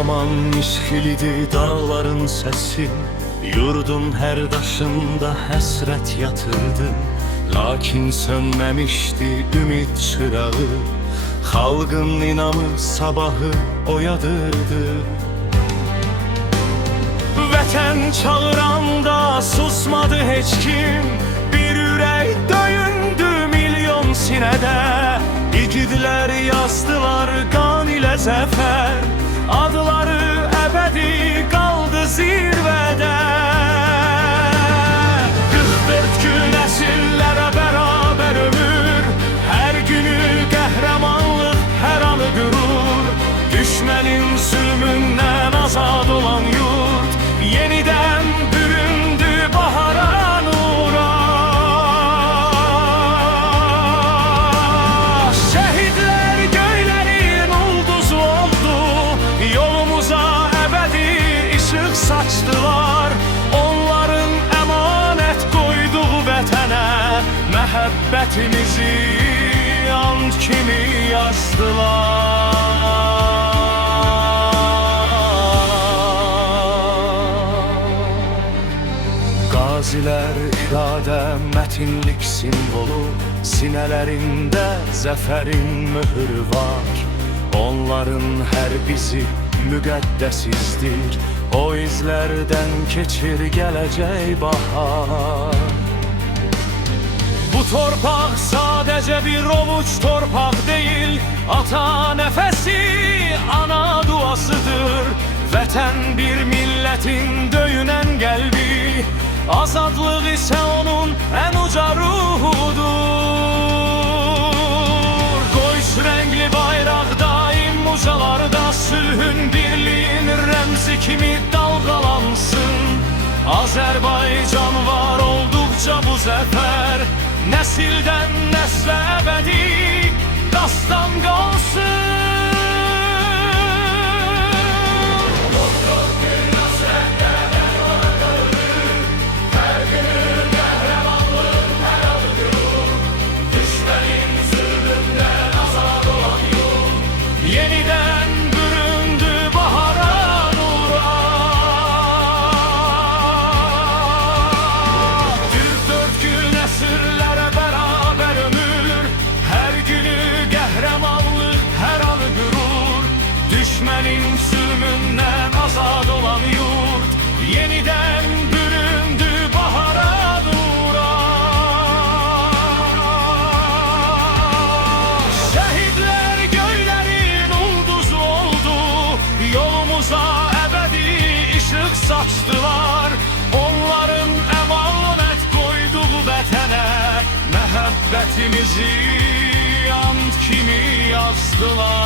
zaman mişkilidi dağların sesi, yurdun her daşında həsrət yatırdı. Lakin sönmemişti ümit çırağı, xalqın inamı sabahı oyadırdı. Vətən çağıranda susmadı heç kim, bir ürək döyündü milyon sinədə. İgidlər yazdılar qan ilə zəfər, adları əbədi qaldı zirvədə. 44 gün əsillərə bərabər ömür, hər günü qəhrəmanlıq, hər anı qürur. Düşmənin zülmündən azad olan yurt yeniden büründü bahara, nura. Şehitler göylerin ulduzu oldu, yolumuza ebedi ışık saçtılar. Onların emanet koyduğu vətənə məhəbbətimizi and kimi yazdılar. Gaziler iradə, mətinlik simvolu, sinələrində zəfərin mührü var. Onların hər bizi müqəddəsizdir, o izlərdən keçir gələcək bahar. Bu torpaq sadəcə bir ovuc torpaq deyil, ata nəfəsi, ana duasıdır. Vətən bir millətin döyünən qəlbi, azadlıq isə onun ən uca ruhudur. Qoys rəngli bayraq daim ucalarda, sülhün, birliyin rəmzi kimi dalğalansın. Azərbaycan var olduqca bu zəfər, nəsildən nəslə əbədi dastan qalsın. Yeniden büründü bahara, nura. 44 gün əsirlərə bərabər ömür, hər günü qəhrəmanlıq, hər anı qürur. Düşmənin zülmündən azad olan yurt yeniden büründü bahara, nura. Şəhidlər göylərin ulduzu oldu, yolumuza əbədi ışık saçtılar. Onların əmanət koyduğu vətənə məhəbbətimizi and kimi yazdılar.